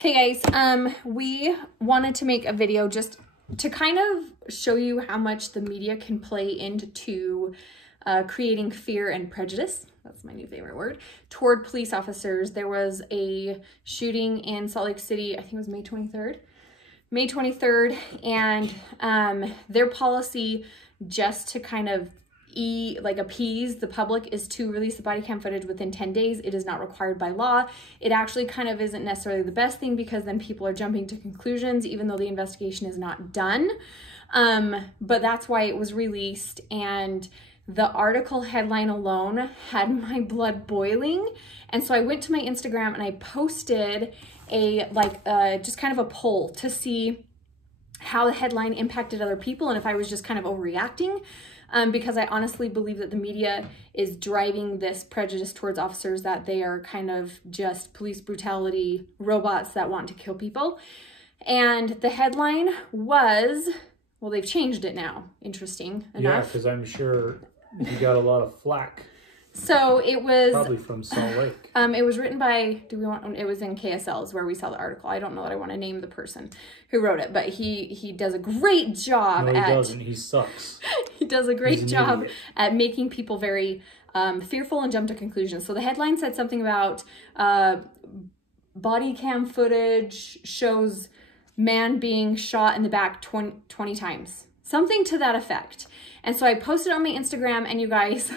Okay guys, we wanted to make a video just to kind of show you how much the media can play into creating fear and prejudice. That's my new favorite word, toward police officers. There was a shooting in Salt Lake City, I think it was May 23rd, and their policy, just to kind of appease the public, is to release the body cam footage within 10 days. It is not required by law. It actually kind of isn't necessarily the best thing, because then people are jumping to conclusions even though the investigation is not done. But that's why it was released, and the article headline alone had my blood boiling. And so I went to my Instagram and I posted just kind of a poll to see how the headline impacted other people and if I was just kind of overreacting. Because I honestly believe that the media is driving this prejudice towards officers, that they are kind of just police brutality robots that want to kill people. And the headline was, well, they've changed it now, interesting enough. Yeah, because I'm sure you got a lot of flack. So it was probably from Salt Lake. It was written by, it was in KSL is where we saw the article. I don't know that I want to name the person who wrote it, but he does a great job. No, he doesn't. He sucks. He does a great job at making people very fearful and jump to conclusions. So the headline said something about body cam footage shows man being shot in the back 20 times. Something to that effect. And so I posted on my Instagram, and you guys...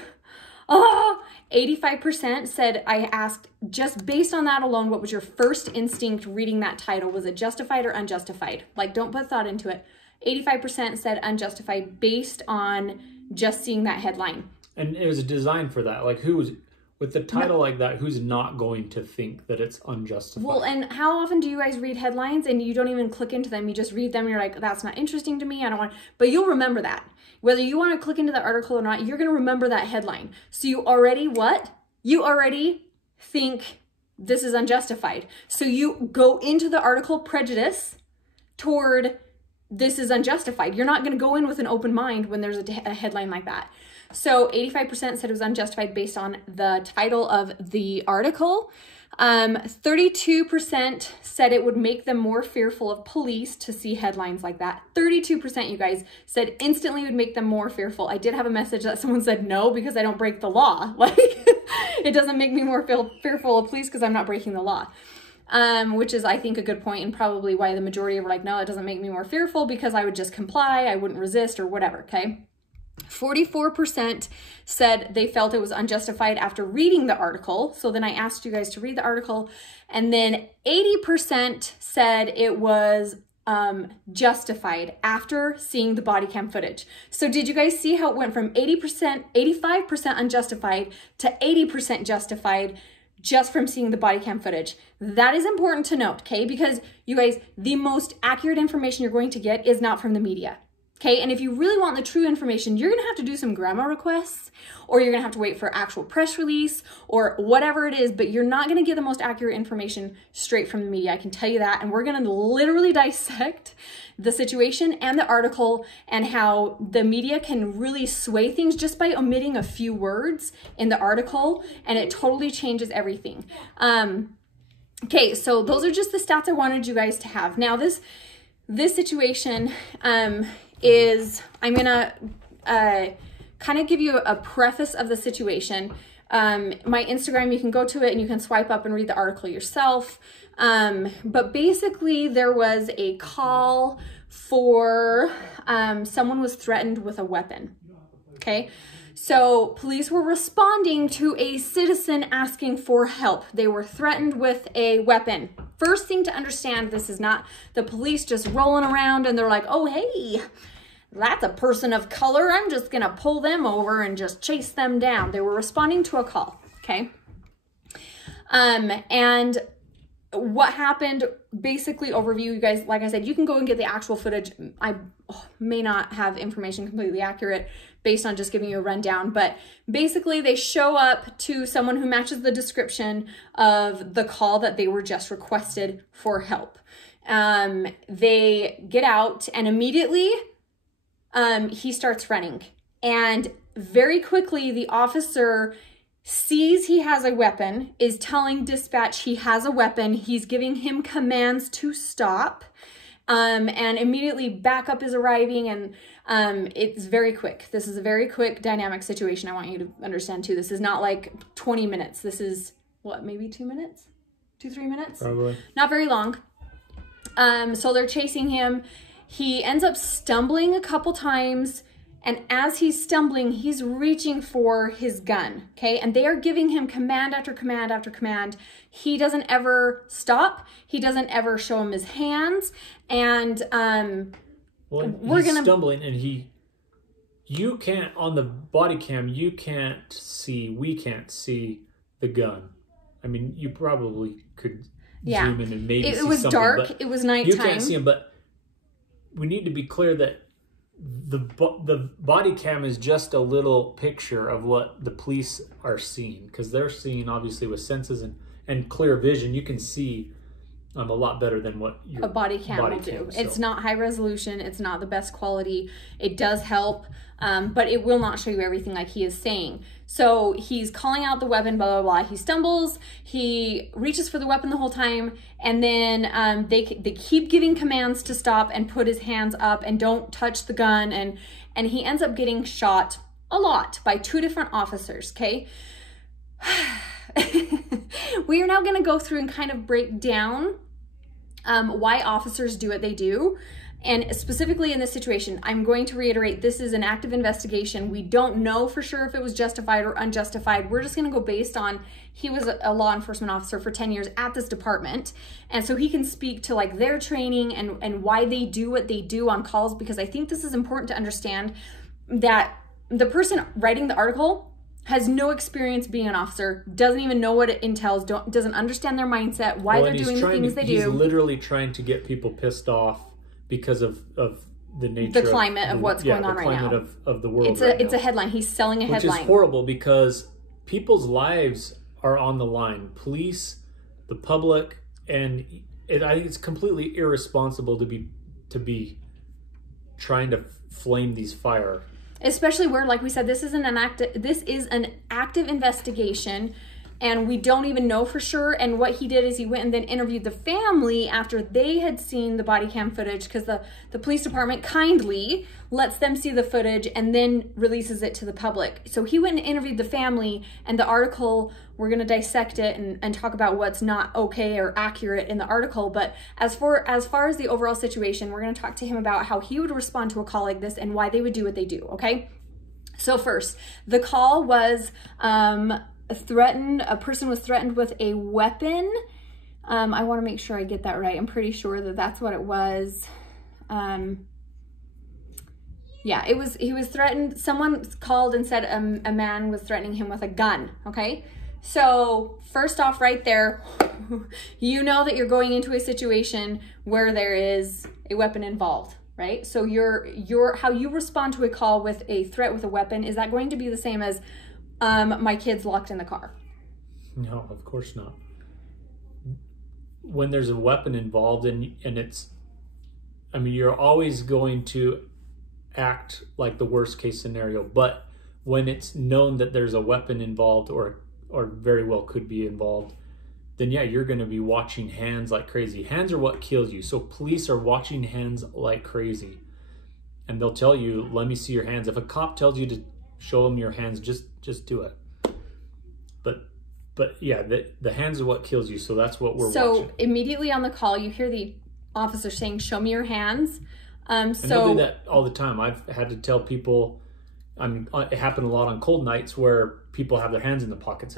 85% said, I asked, just based on that alone, what was your first instinct reading that title? Was it justified or unjustified? Like, don't put thought into it. 85% said unjustified based on just seeing that headline. And it was designed for that. Like, with the title like that, who's not going to think that it's unjustified? Well, and how often do you guys read headlines and you don't even click into them? You just read them and you're like, that's not interesting to me. I don't want, but you'll remember that. Whether you want to click into the article or not, you're going to remember that headline. So you already what? You already think this is unjustified. So you go into the article prejudice toward this is unjustified. You're not going to go in with an open mind when there's a headline like that. So 85% said it was unjustified based on the title of the article. 32% said it would make them more fearful of police to see headlines like that. 32%, you guys, said instantly would make them more fearful. I did have a message that someone said no, because I don't break the law. Like, it doesn't make me more fearful of police because I'm not breaking the law. Which is, I think, a good point, and probably why the majority were like, no, it doesn't make me more fearful because I would just comply, I wouldn't resist or whatever, okay? 44% said they felt it was unjustified after reading the article. So then I asked you guys to read the article, and then 80% said it was justified after seeing the body cam footage. So did you guys see how it went from 85% unjustified to 80% justified just from seeing the body cam footage? That is important to note, okay? Because you guys, the most accurate information you're going to get is not from the media. Okay, and if you really want the true information, you're gonna have to do some grandma requests, or you're gonna have to wait for actual press release or whatever it is, but you're not gonna get the most accurate information straight from the media. I can tell you that. And we're gonna literally dissect the situation and the article and how the media can really sway things just by omitting a few words in the article, and it totally changes everything. Okay, so those are just the stats I wanted you guys to have. Now this situation, I'm gonna kind of give you a preface of the situation. My Instagram, you can go to it and you can swipe up and read the article yourself. But basically there was a call for someone was threatened with a weapon. Okay, so police were responding to a citizen asking for help. They were threatened with a weapon. First thing to understand, this is not the police just rolling around and they're like, oh, hey, that's a person of color, I'm just gonna pull them over and just chase them down. They were responding to a call, okay? And what happened, basically overview, you guys, like I said, you can go and get the actual footage. I may not have information completely accurate based on just giving you a rundown, but basically they show up to someone who matches the description of the call that they were just requested for help. They get out and immediately he starts running, and very quickly the officer sees he has a weapon, is telling dispatch he has a weapon. He's giving him commands to stop. And immediately backup is arriving, and it's very quick. This is a very quick dynamic situation. I want you to understand too. This is not like 20 minutes. This is what, maybe 2 minutes? 2-3 minutes? Probably. Not very long. So they're chasing him. He ends up stumbling a couple times. And as he's stumbling, he's reaching for his gun, okay? And they are giving him command after command after command. He doesn't ever stop. He doesn't ever show him his hands. And he's stumbling, and you can't, on the body cam, we can't see the gun. I mean, you probably could zoom in and maybe see something. It was dark. It was nighttime. You can't see him, but we need to be clear that the body cam is just a little picture of what the police are seeing, because they're seeing, obviously, with senses and clear vision, you can see a lot better than what your a body cam will do. So. It's not high resolution. It's not the best quality. It does help, but it will not show you everything like he is saying. So he's calling out the weapon, blah, blah, blah. He stumbles. He reaches for the weapon the whole time. And then they keep giving commands to stop and put his hands up and don't touch the gun. And he ends up getting shot a lot by 2 different officers, okay? We are now going to go through and kind of break down why officers do what they do. And specifically in this situation, I'm going to reiterate, this is an active investigation. We don't know for sure if it was justified or unjustified. We're just going to go based on, he was a law enforcement officer for 10 years at this department. And so he can speak to like their training and why they do what they do on calls, because I think this is important to understand that the person writing the article has no experience being an officer, doesn't even know what it entails, doesn't understand their mindset, why they're doing the things they do. He's literally trying to get people pissed off because of the nature, the climate of what's going on right now. The climate of the world. It's a headline. He's selling a headline. Which is horrible, because people's lives are on the line. Police, the public, and I think it's completely irresponsible to be trying to flame these fire. Especially where, like we said, this is an active investigation, and we don't even know for sure. And what he did is he went and then interviewed the family after they had seen the body cam footage, because the police department kindly lets them see the footage and then releases it to the public. So he went and interviewed the family, and the article, we're going to dissect it and talk about what's not okay or accurate in the article. But as far as the overall situation, we're going to talk to him about how he would respond to a call like this and why they would do what they do, okay? So first, the call was a person was threatened with a weapon. I want to make sure I get that right. I'm pretty sure that that's what it was. Yeah, he was threatened. Someone called and said a man was threatening him with a gun, okay? So first off right there, you know that you're going into a situation where there is a weapon involved, right? So how you respond to a call with a threat with a weapon, is that going to be the same as my kid's locked in the car? No, of course not. When there's a weapon involved and it's, I mean, you're always going to act like the worst case scenario, but when it's known that there's a weapon involved or very well could be involved, then yeah, you're going to be watching hands like crazy. Hands are what kills you. So police are watching hands like crazy, and they'll tell you, let me see your hands. If a cop tells you to show them your hands, just do it. But yeah, the hands are what kills you. So that's what we're watching. So immediately on the call, you hear the officer saying, show me your hands. And they'll do that all the time. I've had to tell people, it happened a lot on cold nights where people have their hands in the pockets.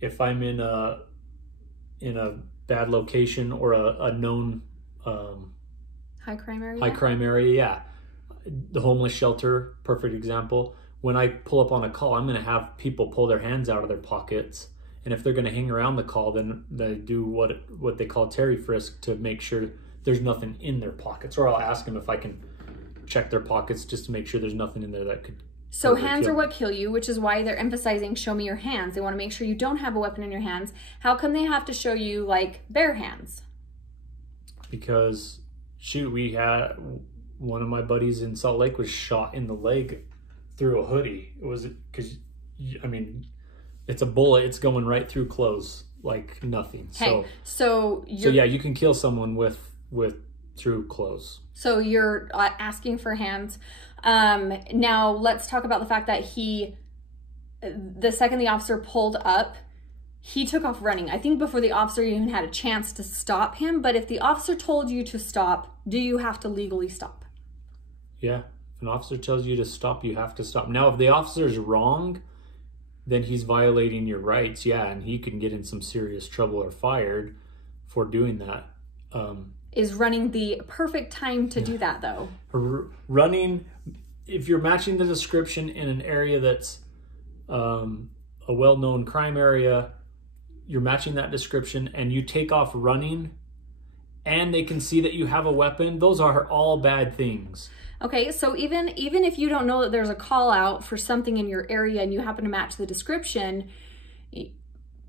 If I'm in a bad location or a known high crime area, yeah, the homeless shelter, perfect example. When I pull up on a call, I'm going to have people pull their hands out of their pockets, and if they're going to hang around the call, then they do what they call Terry frisk to make sure there's nothing in their pockets, or I'll ask them if I can check their pockets just to make sure there's nothing in there that could. So hands are what kill you, which is why they're emphasizing show me your hands. They want to make sure you don't have a weapon in your hands. How come they have to show you like bare hands? Because shoot, we had one of my buddies in Salt Lake was shot in the leg through a hoodie. It was because, I mean, It's a bullet. It's going right through clothes like nothing. Okay. So yeah, you can kill someone with through clothes. So you're asking for hands. Now let's talk about the fact that the second the officer pulled up, he took off running. I think before the officer even had a chance to stop him. But if the officer told you to stop, do you have to legally stop? Yeah. If an officer tells you to stop, you have to stop. Now, if the officer is wrong, then he's violating your rights. Yeah, and he can get in some serious trouble or fired for doing that. Is running the perfect time to do that, though? Running, if you're matching the description in an area that's a well-known crime area, you're matching that description and you take off running and they can see that you have a weapon, those are all bad things. Okay, so even if you don't know that there's a call out for something in your area and you happen to match the description,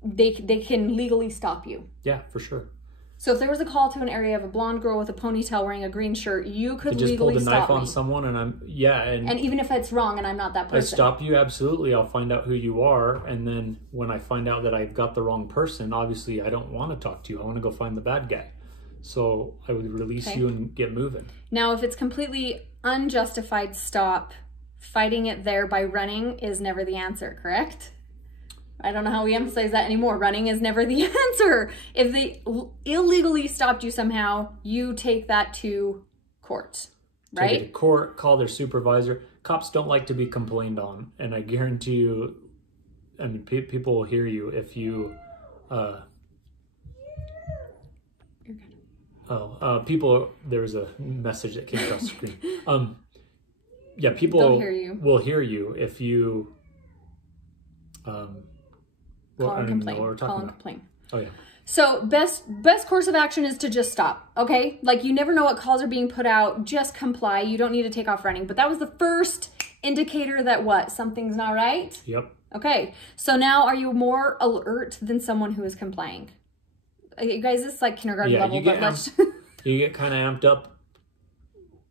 they can legally stop you. Yeah, for sure. So if there was a call to an area of a blonde girl with a ponytail wearing a green shirt, you could legally stop me. Just pulled a knife on someone and and even if it's wrong and I'm not that person. I stop you, absolutely. I'll find out who you are, and then when I find out that I've got the wrong person, obviously I don't want to talk to you. I want to go find the bad guy. So I would release you and get moving. Now, if it's completely unjustified stop, fighting it there by running is never the answer, correct? I don't know how we emphasize that anymore. Running is never the answer. If they illegally stopped you somehow, you take that to court, right? Take it to court, call their supervisor. Cops don't like to be complained on, and I guarantee you, I mean, people will hear you if you... there was a message that came across the screen. Yeah, people will hear you if you... Call and complain. Oh, yeah. So best course of action is to just stop, okay? Like, you never know what calls are being put out. Just comply. You don't need to take off running. But that was the first indicator that what? Something's not right? Yep. Okay. So now are you more alert than someone who is complying? You guys, this is like kindergarten level, but let's... You get kind of amped up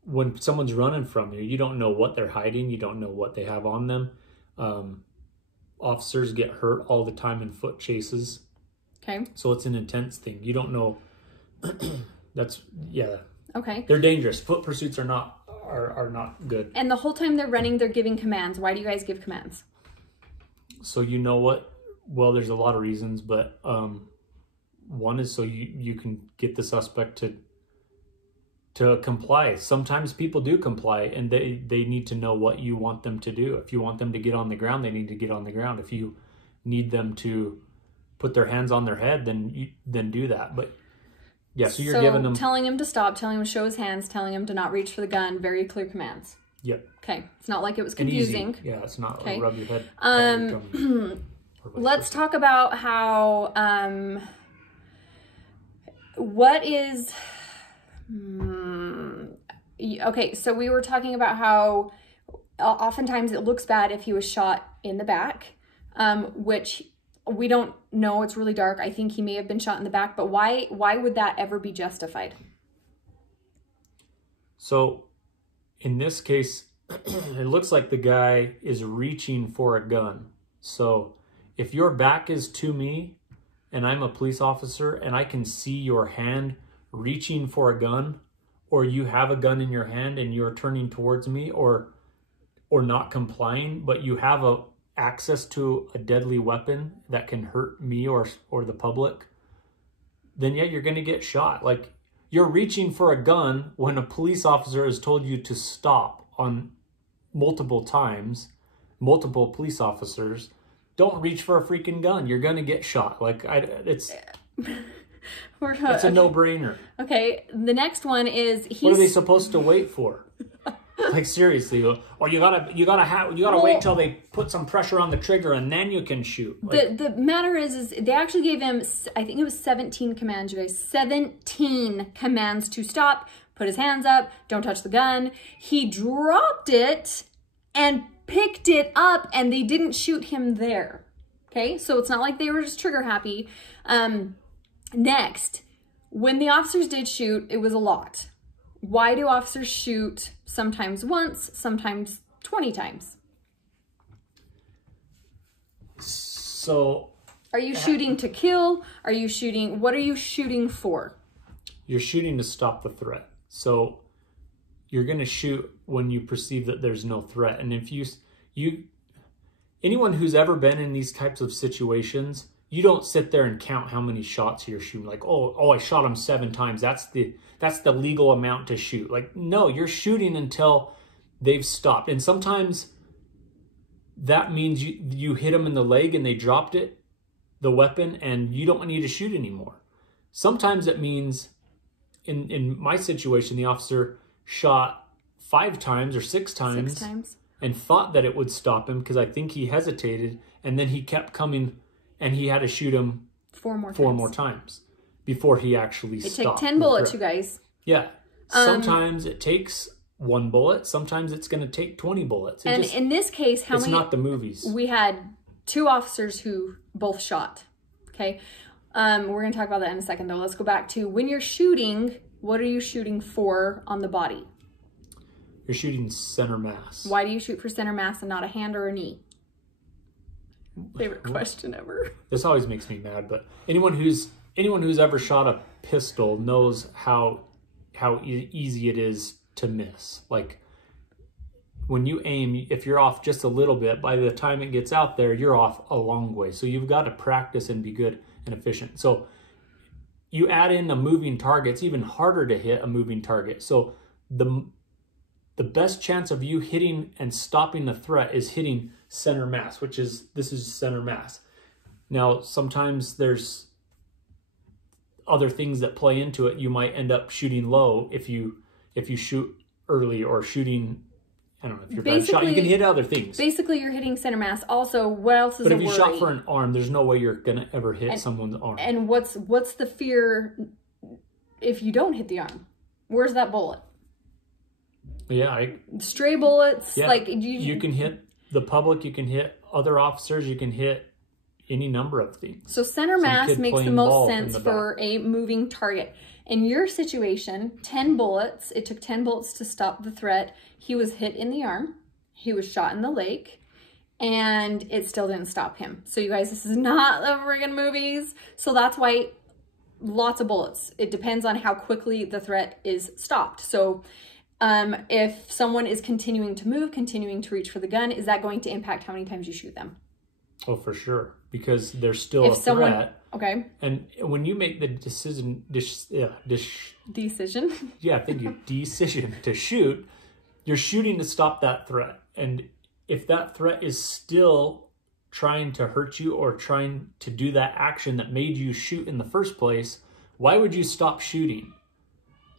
when someone's running from you. You don't know what they're hiding. You don't know what they have on them. Officers get hurt all the time in foot chases. Okay. So it's an intense thing. You don't know. Yeah. Okay. They're dangerous. Foot pursuits are not good. And the whole time they're running, they're giving commands. Why do you guys give commands? So you know what? Well, there's a lot of reasons, but one is so you can get the suspect to comply. Sometimes people do comply, and they need to know what you want them to do. If you want them to get on the ground, they need to get on the ground. If you need them to put their hands on their head, then do that. But yeah, so you're giving them... telling him to stop, telling him to show his hands, telling him to not reach for the gun, very clear commands. Yep. Okay. It's not like it was confusing. Yeah, it's not like rub your head. Let's talk about how... what is... Okay, so we were talking about how oftentimes it looks bad if he was shot in the back, which we don't know. It's really dark. I think he may have been shot in the back, but why would that ever be justified? So in this case, it looks like the guy is reaching for a gun. So if your back is to me and I'm a police officer and I can see your hand reaching for a gun, or you have a gun in your hand and you're turning towards me, or not complying, but you have access to a deadly weapon that can hurt me or the public, then yeah, you're going to get shot. Like, you're reaching for a gun when a police officer has told you to stop on multiple times, multiple police officers. Don't reach for a freaking gun. You're going to get shot. Like, it's a no-brainer. Okay, the next one is what are they supposed to wait for? Like, seriously, or you gotta wait till they put some pressure on the trigger and then you can shoot. Like, the matter is they actually gave him, I think it was 17 commands, you guys. 17 commands to stop, put his hands up, don't touch the gun. He dropped it and picked it up, and they didn't shoot him there. Okay, so it's not like they were just trigger happy. Next, when the officers did shoot, it was a lot. Why do officers shoot sometimes once, sometimes 20 times? So are you shooting to kill? What are you shooting for? You're shooting to stop the threat. So you're going to shoot when you perceive that there's no threat. And if anyone who's ever been in these types of situations, you don't sit there and count how many shots you're shooting. Like, oh, I shot him 7 times. That's the legal amount to shoot. Like, no, you're shooting until they've stopped. And sometimes that means you hit them in the leg and they dropped the weapon, and you don't need to shoot anymore. Sometimes it means, in my situation, the officer shot 5 times or 6 times. 6 times. And thought that it would stop him because I think he hesitated, and then he kept coming, and he had to shoot him 4 more times before he actually stopped. It took 10 bullets, you guys. Yeah. Sometimes it takes 1 bullet. Sometimes it's going to take 20 bullets. In this case, it's not the movies. We had 2 officers who both shot. Okay. We're going to talk about that in a second, though. Let's go back to when you're shooting, what are you shooting for on the body? You're shooting center mass. Why do you shoot for center mass and not a hand or a knee? Favorite question ever. This always makes me mad, but anyone who's ever shot a pistol knows how easy it is to miss. Like, when you aim, if you're off just a little bit, by the time it gets out there, you're off a long way. So you've got to practice and be good and efficient. So you add in a moving target, it's even harder to hit a moving target. So the best chance of you hitting and stopping the threat is hitting center mass, this is center mass. Now, sometimes there's other things that play into it. You might end up shooting low if you shoot early, or shooting, I don't know, if you're bad shot, you can hit other things. Basically, you're hitting center mass. Also, what else is a worry? But if you shot for an arm, there's no way you're going to ever hit someone's arm. And what's the fear if you don't hit the arm? Where's that bullet? Yeah, stray bullets. Yeah, like you can hit the public, you can hit other officers, you can hit any number of things. So center mass makes the most sense for a moving target. In your situation, 10 bullets. It took 10 bullets to stop the threat. He was hit in the arm. He was shot in the leg. And it still didn't stop him. So you guys, this is not the friggin' movies. So that's why lots of bullets. It depends on how quickly the threat is stopped. So if someone is continuing to move, continuing to reach for the gun, is that going to impact how many times you shoot them? Oh, for sure. Because there's still a threat. Okay. And when you make the decision to shoot, you're shooting to stop that threat. And if that threat is still trying to hurt you or trying to do that action that made you shoot in the first place, why would you stop shooting?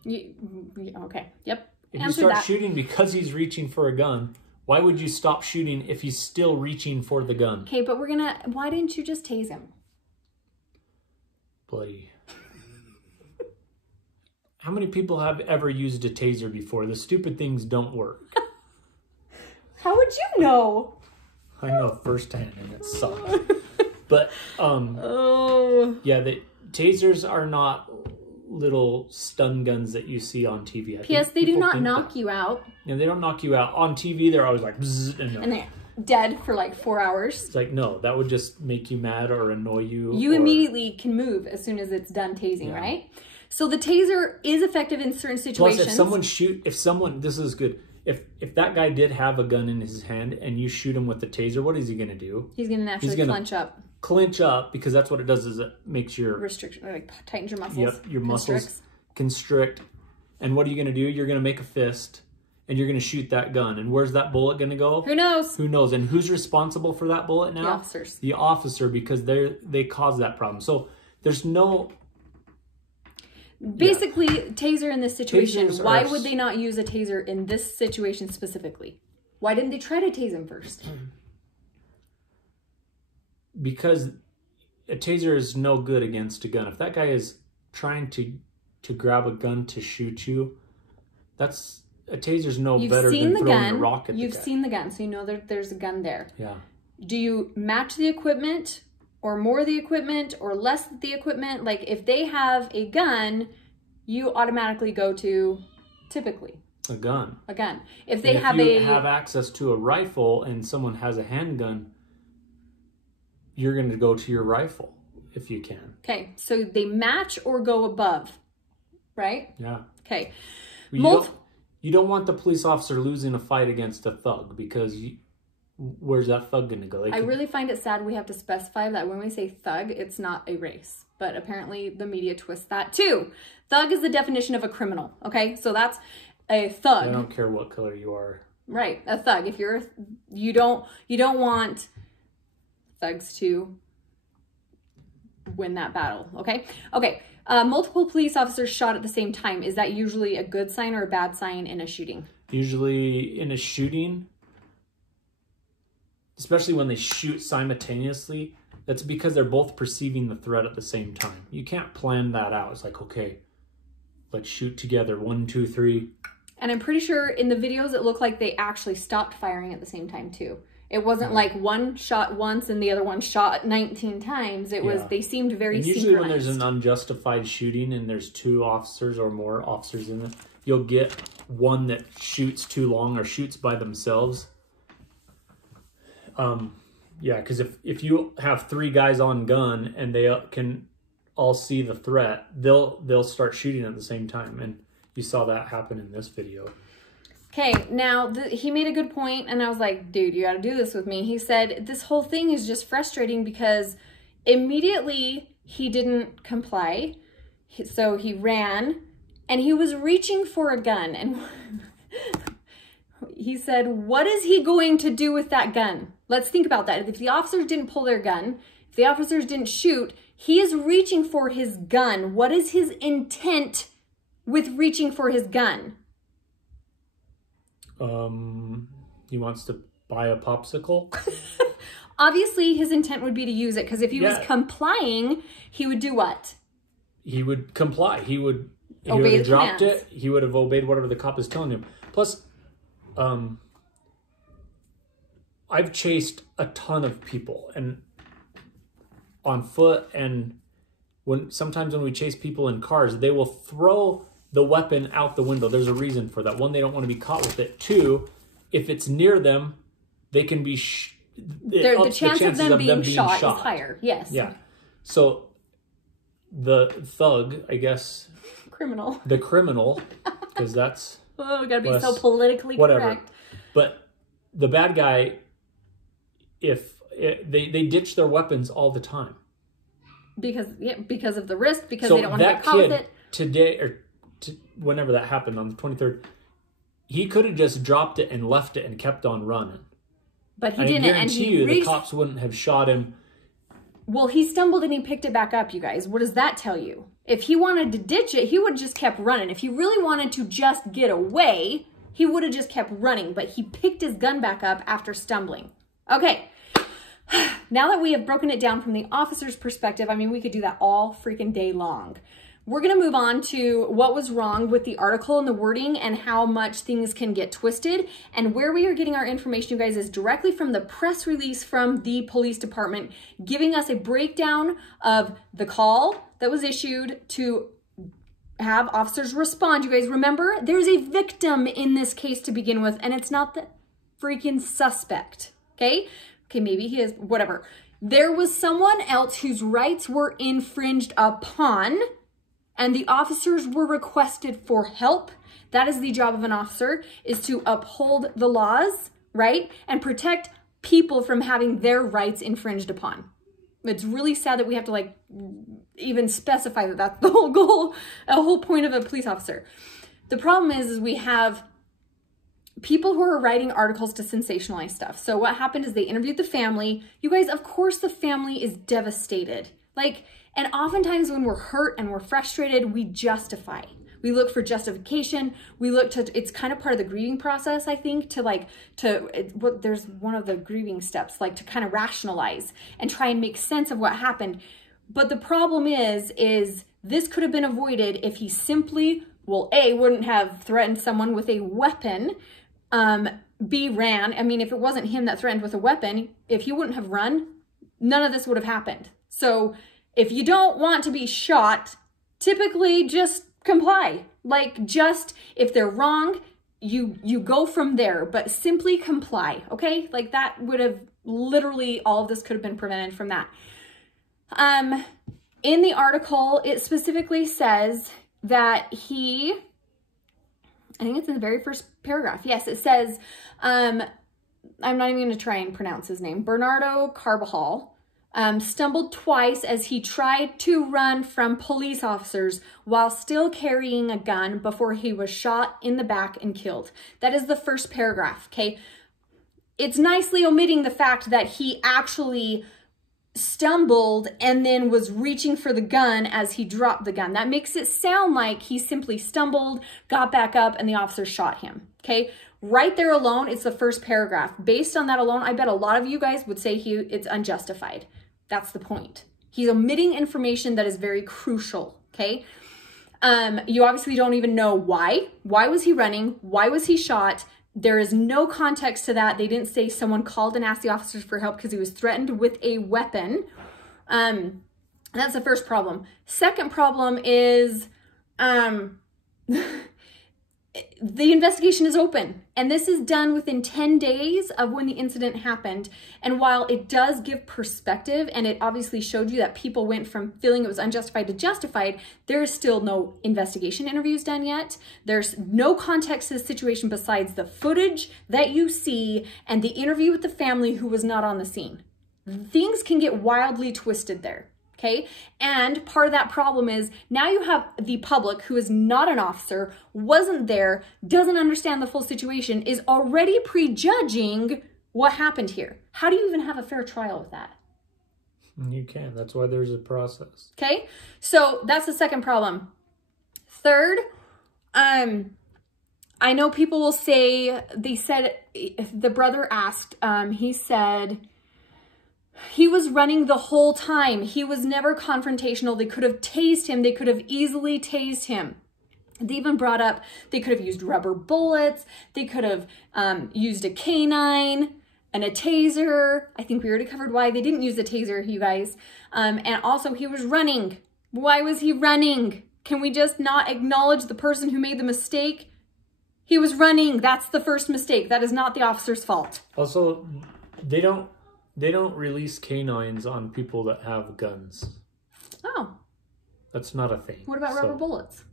Okay. Yep. If you start shooting because he's reaching for a gun, why would you stop shooting if he's still reaching for the gun? Okay, but why didn't you just tase him? Bloody. How many people have ever used a taser before? The stupid things don't work. How would you know? I know firsthand, and it sucks. But, yeah, the tasers are not little stun guns that you see on TV. P.S. They do not knock you out. Yeah, they don't knock you out. On TV, they're always like, bzzz, and they're dead for like 4 hours. It's like, no, that would just make you mad or annoy you. You immediately can move as soon as it's done tasing, right? So the taser is effective in certain situations. Plus, this is good. If that guy did have a gun in his hand and you shoot him with the taser, what is he going to do? He's going to naturally clench up. Clench up, because that's what it does, is it makes your... restriction, like tightens your muscles. Yep, your muscles constrict. And what are you going to do? You're going to make a fist and you're going to shoot that gun. And where's that bullet going to go? Who knows? Who knows? And who's responsible for that bullet now? The officers. The officer, because they caused that problem. So there's no... Basically, taser in this situation, why would they not use a taser in this situation specifically? Why didn't they try to tase him first? Because a taser is no good against a gun. If that guy is trying to grab a gun to shoot you, a taser's no better than throwing a rock at the guy. You've seen the gun, so you know there's a gun there. Yeah. Do you match the equipment, or more the equipment, or less the equipment? Like, if they have a gun, you automatically go to, typically, a gun. A gun. If they have access to a rifle and someone has a handgun, you're going to go to your rifle if you can. Okay, so they match or go above, right? Yeah. Okay. You don't want the police officer losing a fight against a thug, because where's that thug going to go? I really find it sad we have to specify that when we say thug, it's not a race. But apparently the media twists that too. Thug is the definition of a criminal, okay? So that's a thug. I don't care what color you are. Right, a thug. If you don't want thugs to win that battle, okay? Okay, multiple police officers shot at the same time. Is that usually a good sign or a bad sign in a shooting? Usually in a shooting, especially when they shoot simultaneously, that's because they're both perceiving the threat at the same time. You can't plan that out. It's like, okay, let's shoot together. 1, 2, 3. And I'm pretty sure in the videos it looked like they actually stopped firing at the same time too. It wasn't like one shot once and the other one shot 19 times. It was, they seemed very and usually synchronized. when there's an unjustified shooting and there's 2 officers or more officers in it, you'll get one that shoots too long or shoots by themselves. Yeah, because if you have 3 guys on gun and they can all see the threat, they'll start shooting at the same time. And you saw that happen in this video. Okay, now he made a good point, and I was like, dude, you got to do this with me. He said, this whole thing is just frustrating because immediately he didn't comply. So he ran, and he was reaching for a gun. And he said, what is he going to do with that gun? Let's think about that. If the officers didn't pull their gun, if the officers didn't shoot, he is reaching for his gun. What is his intent with reaching for his gun? He wants to buy a popsicle. Obviously, his intent would be to use it, because if he was complying, he would do what? He would comply. He would obey have dropped it. He would have obeyed whatever the cop is telling him. Plus, I've chased a ton of people and on foot, and sometimes when we chase people in cars, they will throw the weapon out the window. There's a reason for that. 1, they don't want to be caught with it. 2, if it's near them, they can be the chances of them being shot is higher. Yes. Yeah. So the thug, I guess, the criminal, because that's we gotta be so politically correct. But the bad guy, they ditch their weapons all the time because of the risk, because they don't want to get caught with it. Today, or whenever that happened on the 23rd, he could have just dropped it and left it and kept on running. But he didn't. I guarantee you the cops wouldn't have shot him. Well, he stumbled and he picked it back up, you guys. What does that tell you? If he wanted to ditch it, he would have just kept running. If he really wanted to just get away, he would have just kept running. But he picked his gun back up after stumbling. Okay. Now that we have broken it down from the officer's perspective, I mean, we could do that all freaking day long. We're going to move on to what was wrong with the article and the wording and how much things can get twisted. And where we are getting our information, you guys, is directly from the press release from the police department, giving us a breakdown of the call that was issued to have officers respond. You guys remember, there's a victim in this case to begin with, and it's not the freaking suspect, okay? Okay, maybe he is, whatever. There was someone else whose rights were infringed upon, and the officers were requested for help. That is the job of an officer, is to uphold the laws, right? And protect people from having their rights infringed upon. It's really sad that we have to like even specify that that's the whole goal, a whole point of a police officer. The problem is we have people who are writing articles to sensationalize stuff. So what happened is they interviewed the family. You guys, of course the family is devastated. And oftentimes when we're hurt and we're frustrated, we justify. We look for justification. We look to, it's kind of part of the grieving process, I think, there's one of the grieving steps, like to kind of rationalize and try and make sense of what happened. But the problem is this could have been avoided if he simply, well, A, wouldn't have threatened someone with a weapon, B, ran. I mean, if it wasn't him that threatened with a weapon, if he wouldn't have run, none of this would have happened. So if you don't want to be shot, typically just comply. If they're wrong, you go from there, but simply comply, okay? That would have literally all of this could have been prevented from that. In the article, it specifically says that I think it's in the very first paragraph. Yes, it says, I'm not even going to try and pronounce his name. Bernardo Carbajal stumbled twice as he tried to run from police officers while still carrying a gun before he was shot in the back and killed. That is the first paragraph, okay? It's nicely omitting the fact that he actually stumbled and then was reaching for the gun as he dropped the gun. That makes it sound like he simply stumbled, got back up, and the officer shot him, okay? Right there alone, it's the first paragraph. Based on that alone, I bet a lot of you guys would say it's unjustified. That's the point. He's omitting information that is very crucial, okay? You obviously don't even know why. Why was he running? Why was he shot? There is no context to that. They didn't say someone called and asked the officers for help because he was threatened with a weapon. That's the first problem. Second problem is the investigation is open, and this is done within 10 days of when the incident happened. And while it does give perspective, and it obviously showed you that people went from feeling it was unjustified to justified, there is still no investigation interviews done yet. There's no context to the situation besides the footage that you see and the interview with the family who was not on the scene. Things can get wildly twisted there. Okay, and part of that problem is now you have the public who is not an officer, wasn't there, doesn't understand the full situation, is already prejudging what happened here. How do you even have a fair trial with that? You can. That's why there's a process. Okay, so that's the second problem. Third, I know people will say, they said, the brother asked, he said, he was running the whole time. He was never confrontational. They could have tased him. They could have easily tased him. They even brought up they could have used rubber bullets. They could have used a canine and a taser. I think we already covered why they didn't use a taser, you guys. And also he was running. Why was he running? Can we just not acknowledge the person who made the mistake? He was running. That's the first mistake. That is not the officer's fault. Also, they don't release canines on people that have guns. Oh. That's not a thing. What about rubber bullets?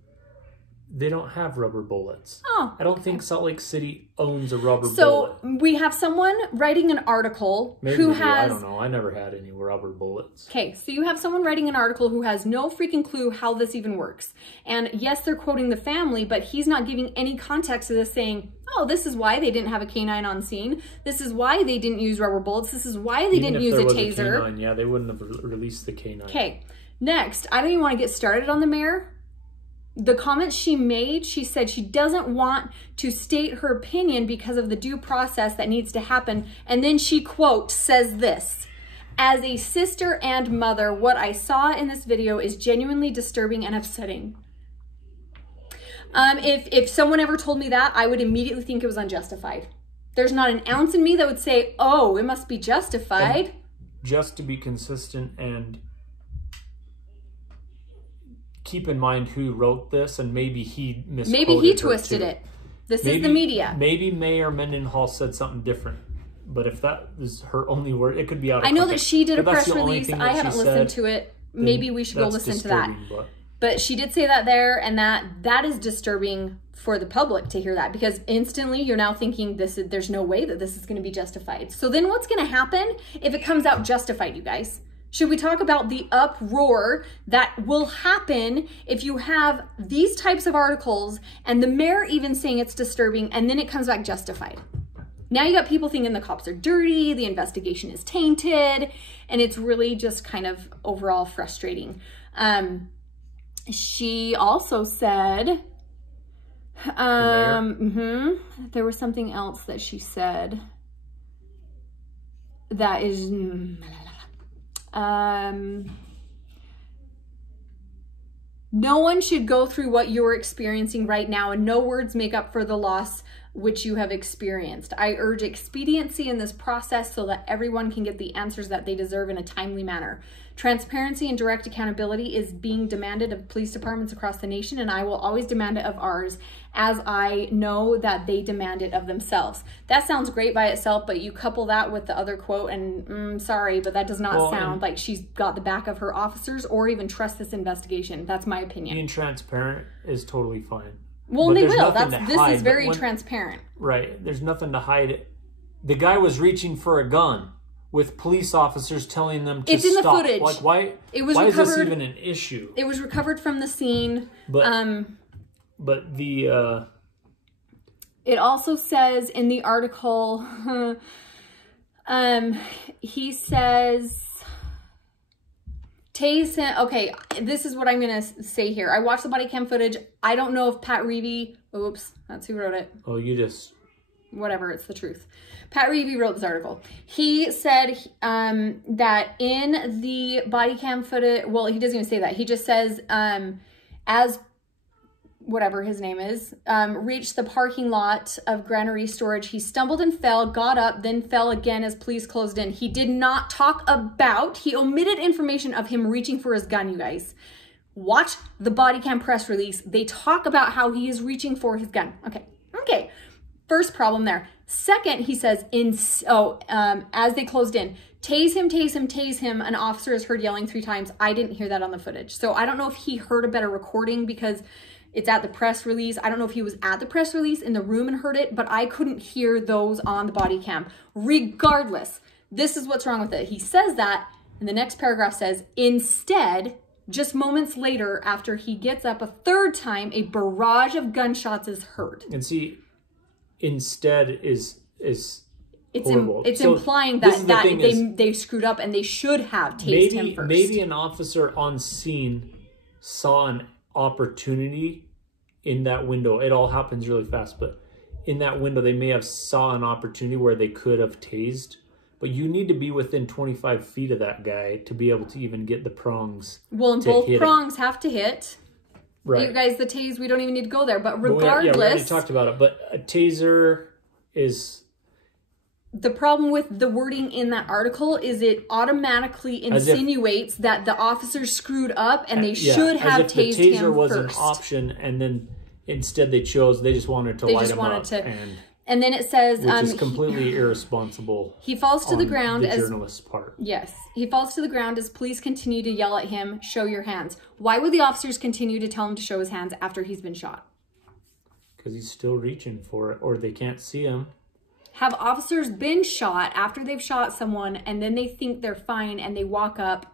They don't have rubber bullets. Oh. I don't think Salt Lake City owns a rubber bullet. So we have someone writing an article who has... I don't know. I never had any rubber bullets. Okay, so you have someone writing an article who has no freaking clue how this even works. And yes, they're quoting the family, but he's not giving any context to this, saying, oh, this is why they didn't have a canine on scene. This is why they didn't use rubber bullets. This is why they didn't use a taser. Canine, yeah, they wouldn't have released the canine. Okay, next, I don't even want to get started on the mayor. The comments she made, she said she doesn't want to state her opinion because of the due process that needs to happen. And then she, quote, says this: as a sister and mother, what I saw in this video is genuinely disturbing and upsetting. If someone ever told me that, I would immediately think it was unjustified. There's not an ounce in me that would say, oh, it must be justified. And just to be consistent and keep in mind who wrote this, and maybe he misquoted. Maybe he twisted it. This is the media. Maybe Mayor Mendenhall said something different. But if that is her only word, it could be out of I know context. that she did a press release. I haven't listened to it. Maybe we should go listen to that. But she did say that there, and that is disturbing for the public to hear that, because instantly you're now thinking there's no way that this is going to be justified. So then what's going to happen if it comes out justified, you guys? Should we talk about the uproar that will happen if you have these types of articles and the mayor even saying it's disturbing, and then it comes back justified? Now you got people thinking the cops are dirty, the investigation is tainted, and it's really just kind of overall frustrating. She also said, there was something else that she said that is, no one should go through what you're experiencing right now, and no words make up for the loss which you have experienced. I urge expediency in this process so that everyone can get the answers that they deserve in a timely manner. Transparency and direct accountability is being demanded of police departments across the nation, and I will always demand it of ours, as I know that they demand it of themselves. That sounds great by itself, but you couple that with the other quote, and sorry, but that does not sound like she's got the back of her officers or even trust this investigation. That's my opinion. Being transparent is totally fine. Well, they will. This is very transparent. Right. There's nothing to hide. The guy was reaching for a gun with police officers telling them to stop. It's in the footage. Like, why is this even an issue? It was recovered from the scene. But the... It also says in the article, he says... Tase him. Okay, this is what I'm going to say here. I watched the body cam footage. I don't know if Pat Reevy... Oops, that's who wrote it. Oh, you just... Whatever, it's the truth. Pat Reevy wrote this article. He said that in the body cam footage... Well, he doesn't even say that. He just says, as... whatever his name is, reached the parking lot of Granary Storage. He stumbled and fell, got up, then fell again as police closed in. He did not talk about, he omitted information of him reaching for his gun, you guys. Watch the body cam press release. They talk about how he is reaching for his gun. Okay. First problem there. Second, he says, as they closed in, tase him, tase him, tase him. An officer is heard yelling 3 times. I didn't hear that on the footage. So I don't know if he heard a better recording because it's at the press release. I don't know if he was at the press release in the room and heard it, but I couldn't hear those on the body cam. Regardless, this is what's wrong with it. He says that, and the next paragraph says, instead, just moments later, after he gets up a 3rd time, a barrage of gunshots is heard. And see, instead is horrible. It's implying that they screwed up and they should have tased him first. Maybe an officer on scene saw an opportunity in that window. It all happens really fast, but in that window they may have saw an opportunity where they could have tased, but you need to be within 25 feet of that guy to be able to even get the prongs. Well, and both prongs have to hit. Right. You guys, the tase, we don't even need to go there, but regardless. We already talked about it, but a taser is... The problem with the wording in that article is it automatically insinuates that the officers screwed up and they should have tased him first. The taser was an option, and then instead they just wanted to light him up. And then it says... Which is completely irresponsible. He falls to the ground the journalist's part. Yes. He falls to the ground as police continue to yell at him, show your hands. Why would the officers continue to tell him to show his hands after he's been shot? Because he's still reaching for it, or they can't see him. Have officers been shot after they've shot someone and then they think they're fine and they walk up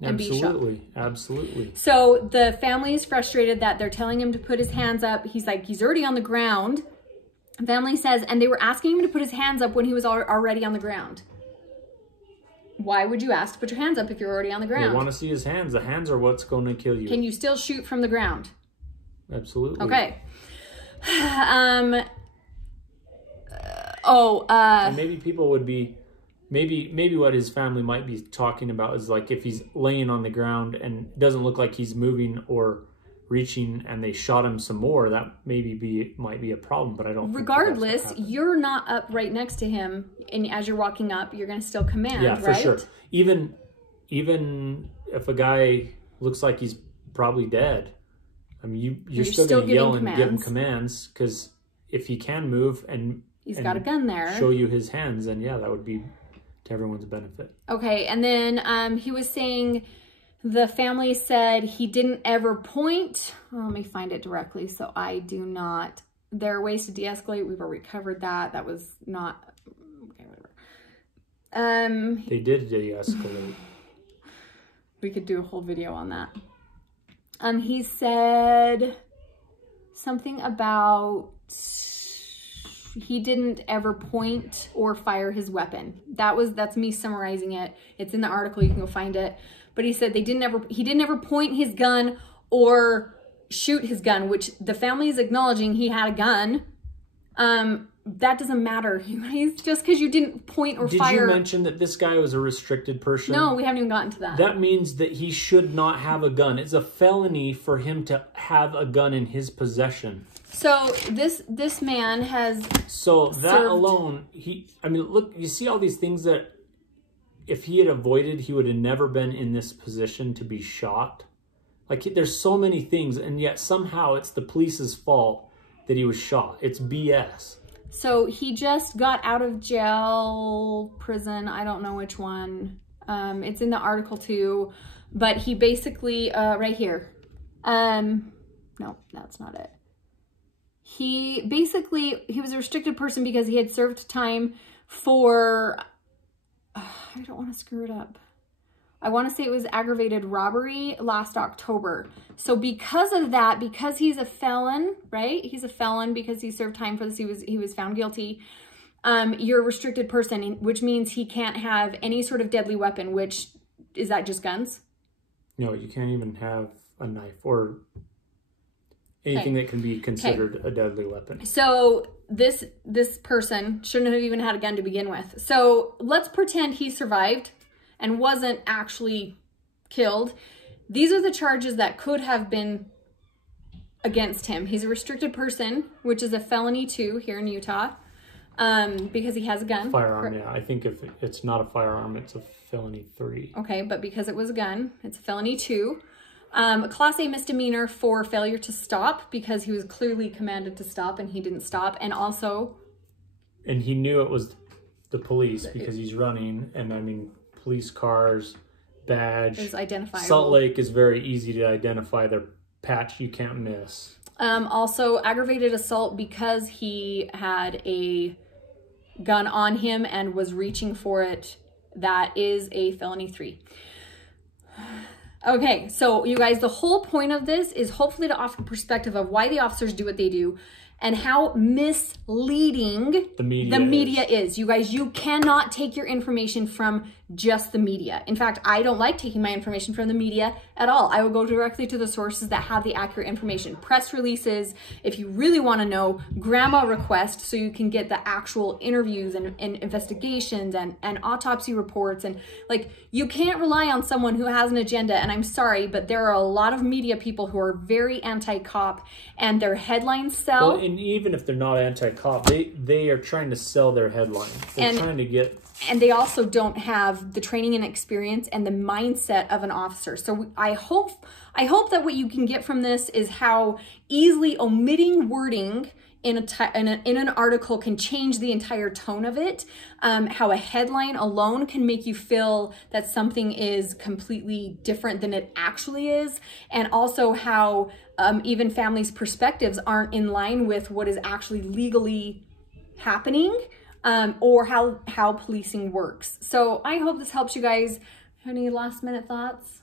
and be shot? Absolutely. So the family is frustrated that they're telling him to put his hands up. He's like, he's already on the ground. Family says, and they were asking him to put his hands up when he was already on the ground. Why would you ask to put your hands up if you're already on the ground? They want to see his hands. The hands are what's going to kill you. Can you still shoot from the ground? Absolutely. Okay. And maybe people would be, maybe what his family might be talking about is like if he's laying on the ground and doesn't look like he's moving or reaching and they shot him some more, that might be a problem, but I don't think regardless, you're not up right next to him, and as you're walking up, you're going to still command, yeah, for right? sure. Even if a guy looks like he's probably dead, I mean, you're still going to yell and give him commands, because if he can move and he's got a gun there, show you his hands, then yeah, that would be to everyone's benefit. Okay, and then he was saying the family said he didn't ever point. Well, let me find it directly so I do not. There are ways to de-escalate. We've already covered that. That was not... Okay, whatever. They did de-escalate. We could do a whole video on that. He said something about he didn't ever point or fire his weapon. That's me summarizing it. It's in the article. You can go find it. But he said he didn't ever point his gun or shoot his gun, which the family is acknowledging he had a gun. That doesn't matter, you guys. Just because you didn't point or fire. Did you mention that this guy was a restricted person? No, we haven't even gotten to that. That means that he should not have a gun. It's a felony for him to have a gun in his possession. So this man has that alone, I mean, look, you see all these things that if he had avoided, he would have never been in this position to be shot. Like, there's so many things, and yet somehow it's the police's fault that he was shot. It's BS. So he just got out of jail, prison, I don't know which one. It's in the article too, but he basically, right here. No, that's not it. He was a restricted person because he had served time for, I don't want to screw it up. I want to say it was aggravated robbery last October. So because of that, because he's a felon, right? He's a felon because he served time for this. He was found guilty. You're a restricted person, which means he can't have any sort of deadly weapon, which, is that just guns? No, you can't even have a knife or anything that can be considered a deadly weapon. So this person shouldn't have even had a gun to begin with. So let's pretend he survived and wasn't actually killed. These are the charges that could have been against him. He's a restricted person, which is a felony 2 here in Utah, because he has a gun. Firearm, yeah. I think if it's not a firearm, it's a felony 3. Okay, but because it was a gun, it's a felony 2. A Class A misdemeanor for failure to stop, because he was clearly commanded to stop and he didn't stop. And also... And he knew it was the police because he's running, and I mean... police cars, badge. Is identifiable. Salt Lake is very easy to identify. Their patch you can't miss. Also aggravated assault because he had a gun on him and was reaching for it. That is a felony 3. Okay, so you guys, the whole point of this is hopefully to offer perspective of why the officers do what they do and how misleading the media is. You guys, you cannot take your information from just the media. In fact, I don't like taking my information from the media at all. I will go directly to the sources that have the accurate information. Press releases, if you really want to know, grandma request, so you can get the actual interviews and investigations and autopsy reports. And like, you can't rely on someone who has an agenda. And I'm sorry, but there are a lot of media people who are very anti-cop and their headlines sell. Well, and even if they're not anti-cop, they are trying to sell their headline. They're trying to get... And they also don't have the training and experience and the mindset of an officer. So I hope that what you can get from this is how easily omitting wording in an article can change the entire tone of it. How a headline alone can make you feel that something is completely different than it actually is. And also how even families' perspectives aren't in line with what is actually legally happening. Or how policing works. So I hope this helps you guys. Any last minute thoughts?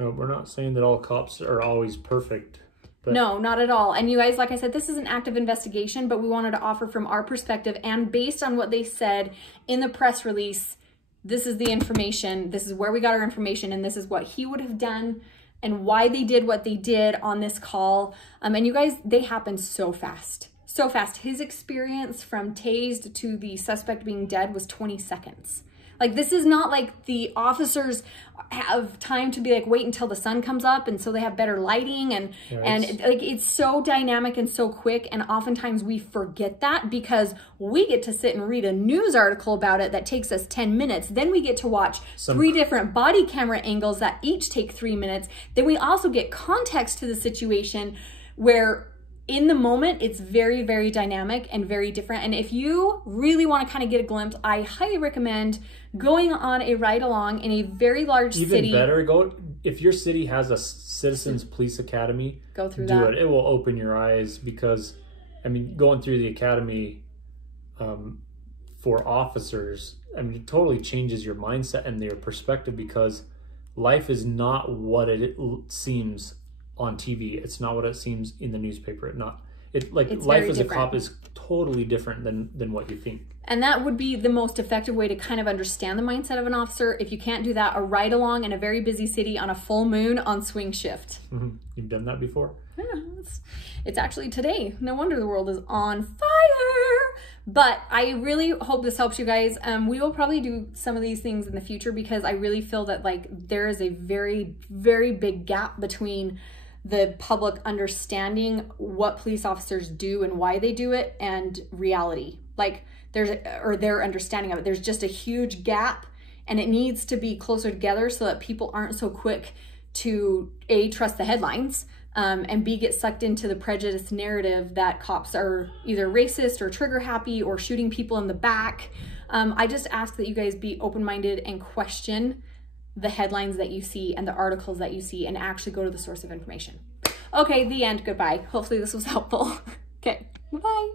We're not saying that all cops are always perfect. But... No, not at all. And you guys, like I said, this is an active investigation, but we wanted to offer from our perspective and based on what they said in the press release, this is the information, this is where we got our information, and this is what he would have done and why they did what they did on this call. And you guys, they happened so fast. So fast. His experience from tased to the suspect being dead was 20 seconds. Like, this is not like the officers have time to be like, wait until the sun comes up, and so they have better lighting, and like, it's so dynamic and so quick, and oftentimes we forget that because we get to sit and read a news article about it that takes us 10 minutes. Then we get to watch 3 different body camera angles that each take 3 minutes. Then we also get context to the situation where in the moment, it's very, very dynamic and very different. And if you really want to kind of get a glimpse, I highly recommend going on a ride along in a very large city. Even better, if your city has a Citizens Police Academy, go through do that. It will open your eyes because, I mean, going through the academy for officers, I mean, it totally changes your mindset and your perspective because life is not what it seems on TV. It's not what it seems in the newspaper. It's life as a cop is totally different than what you think. And that would be the most effective way to kind of understand the mindset of an officer. If you can't do that, a ride along in a very busy city on a full moon on swing shift. Mm-hmm. You've done that before? Yeah, it's actually today. No wonder the world is on fire. But I really hope this helps you guys. We will probably do some of these things in the future because I really feel that like there is a very, very big gap between the public understanding what police officers do and why they do it and reality. Like their understanding of it. There's just a huge gap and it needs to be closer together so that people aren't so quick to A, trust the headlines, and B, get sucked into the prejudice narrative that cops are either racist or trigger happy or shooting people in the back. I just ask that you guys be open-minded and question the headlines that you see and the articles that you see and actually go to the source of information. Okay, the end. Goodbye. Hopefully this was helpful. Okay, bye.